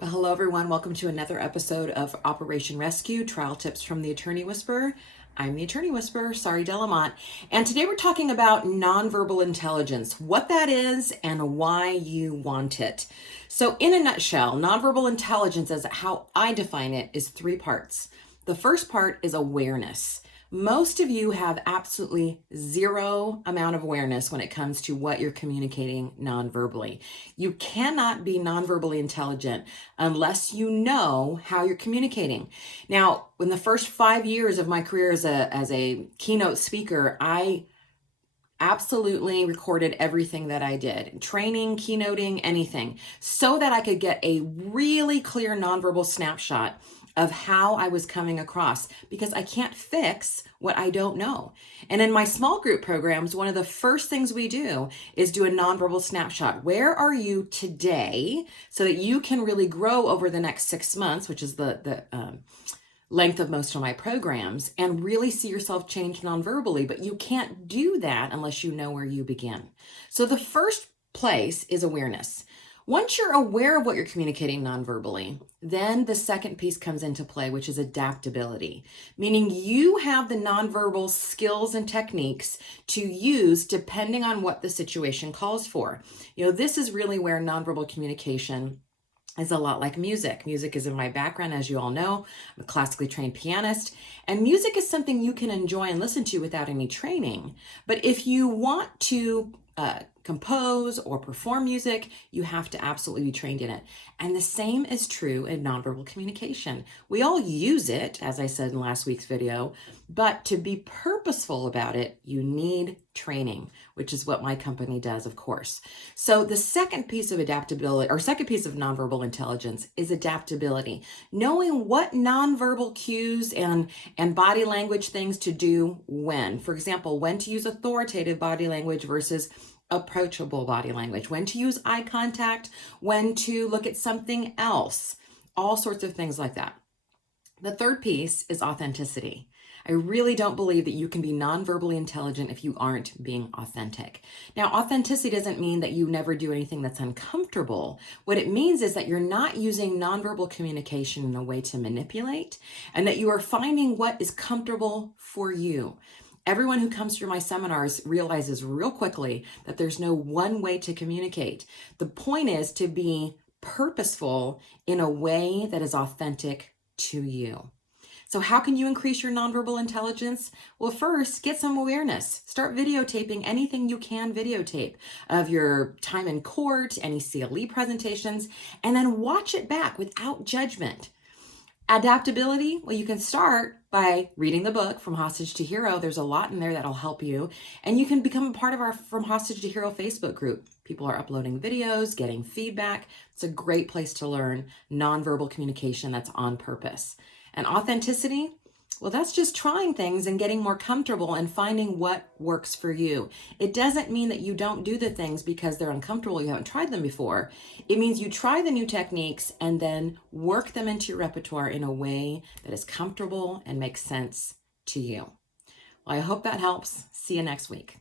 Well, hello everyone. Welcome to another episode of Operation Rescue, Trial Tips from the Attorney Whisperer. I'm the Attorney Whisperer, Sari Delamont, and today we're talking about nonverbal intelligence, what that is and why you want it. So in a nutshell, nonverbal intelligence, as how I define it, is three parts. The first part is awareness. Most of you have absolutely zero amount of awareness when it comes to what you're communicating nonverbally. You cannot be nonverbally intelligent unless you know how you're communicating. Now, in the first 5 years of my career as a keynote speaker, I absolutely recorded everything that I did, training, keynoting, anything, so that I could get a really clear nonverbal snapshot of how I was coming across, because I can't fix what I don't know. And in my small group programs, one of the first things we do is do a nonverbal snapshot. Where are you today, so that you can really grow over the next 6 months, which is the length of most of my programs, and really see yourself change nonverbally. But you can't do that unless you know where you begin. So the first place is awareness. Once you're aware of what you're communicating nonverbally, then the second piece comes into play, which is adaptability, meaning you have the nonverbal skills and techniques to use depending on what the situation calls for. This is really where nonverbal communication is a lot like music. Music is in my background, as you all know. I'm a classically trained pianist, and music is something you can enjoy and listen to without any training. But if you want to compose or perform music, you have to absolutely be trained in it. And the same is true in nonverbal communication. We all use it, as I said in last week's video, but to be purposeful about it, you need training, which is what my company does, of course. So the second piece of adaptability, or second piece of nonverbal intelligence, is adaptability. Knowing what nonverbal cues and body language things to do when. For example, when to use authoritative body language versus approachable body language, when to use eye contact, when to look at something else, all sorts of things like that. The third piece is authenticity. I really don't believe that you can be nonverbally intelligent if you aren't being authentic. Now, authenticity doesn't mean that you never do anything that's uncomfortable. What it means is that you're not using nonverbal communication in a way to manipulate, and that you are finding what is comfortable for you. Everyone who comes through my seminars realizes real quickly that there's no one way to communicate. The point is to be purposeful in a way that is authentic to you. So how can you increase your nonverbal intelligence? Well, first, get some awareness. Start videotaping anything you can videotape of your time in court, any CLE presentations, and then watch it back without judgment. Adaptability, well, you can start by reading the book From Hostage to Hero. There's a lot in there that'll help you. And you can become a part of our From Hostage to Hero Facebook group. People are uploading videos, getting feedback. It's a great place to learn nonverbal communication that's on purpose. And authenticity, well, that's just trying things and getting more comfortable and finding what works for you. It doesn't mean that you don't do the things because they're uncomfortable, you haven't tried them before. It means you try the new techniques and then work them into your repertoire in a way that is comfortable and makes sense to you. Well, I hope that helps. See you next week.